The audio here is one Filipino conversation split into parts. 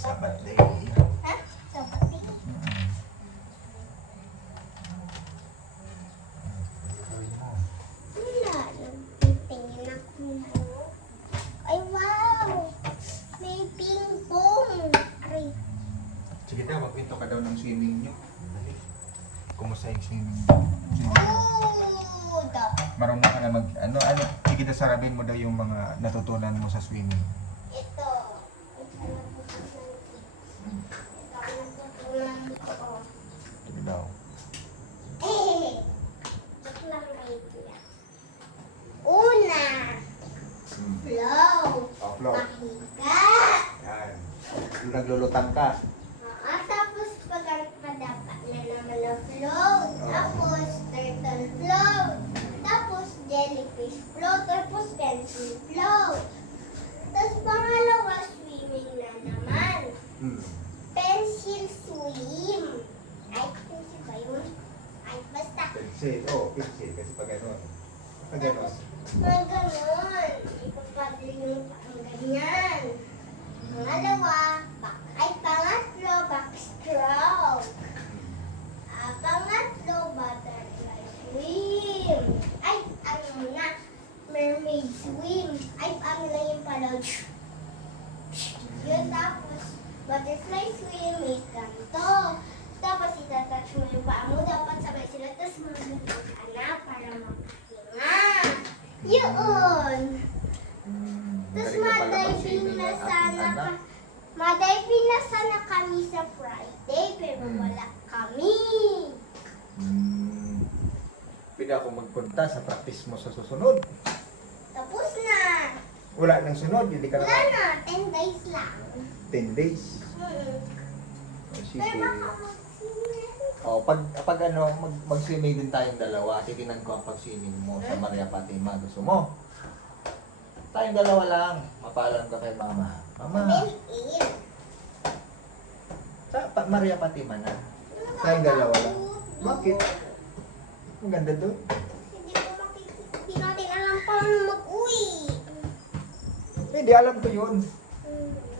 Sabat day. Ha? Sabat din. Wala. Nagpipingin ako. Ay, wow! May ping-pong. Aray. Sige daw, magpinto ka daw ng swimming nyo. Dali. Kumusta yung swimming? Oh, Marunong ka na mag, ano, sige daw sarabin mo daw yung mga natutunan mo sa swimming. ito. Ito ang natutunan ko. Sige daw. Eh, joke lang idea. Una, flow. Upload. Pahiga. Yan. Yung naglulutang ka. Tapos pagkakadapat na naman na flow. Tapos turtle flow. Tapos jellyfish flow. Tapos pencil flow. Tapos pangalawa, swimming na naman. Pencil swim. Ay, pencil ba yun? Ay, basta. Pencil. Oo, pencil. Kasi pag gano'n. Pag gano'n. Mga ganon. Ipapadli yung parang ganyan. Pangalawa, pangatlo, backstroke. Pangatlo, butterfly swim. Ay, ano na, mermaid swim. Ay, ano na yung pala. Yun, tapos, butterfly swim, may ganito. Tapos, itatouch mo yung paa mo. Dapat sabay sila. Tapos, magandang ka na para makahinga. Yun! Tapos, madiving na sana madiving na sana kami sa Friday, pero wala kami. Pwede ako magpunta sa practice mo sa susunod. Tapos na. Wala nang sunod, hindi ka Wala na na, 10 days lang. 10 days. Pero Sige. baka mag-swimming. Oh, pag mag-swimming din tayong dalawa, titingnan ko ang pag-swimming mo sa Maria Fatima. Gusto mo? Tayong dalawa lang. Mapaalam ka kay mama. Mama, Built-in. sa Maria Fatima na. Tayong dalawa lang. Bakit? Ang ganda doon. Hindi ko makikita. Hindi natin alam paano mag-uwi. Hindi, alam ko yun.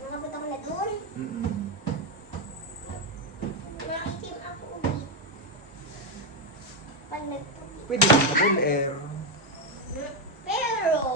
Nakabot ako na doon. Nakikim ako ulit. Pag nagtubig. Pwede din sa pool air.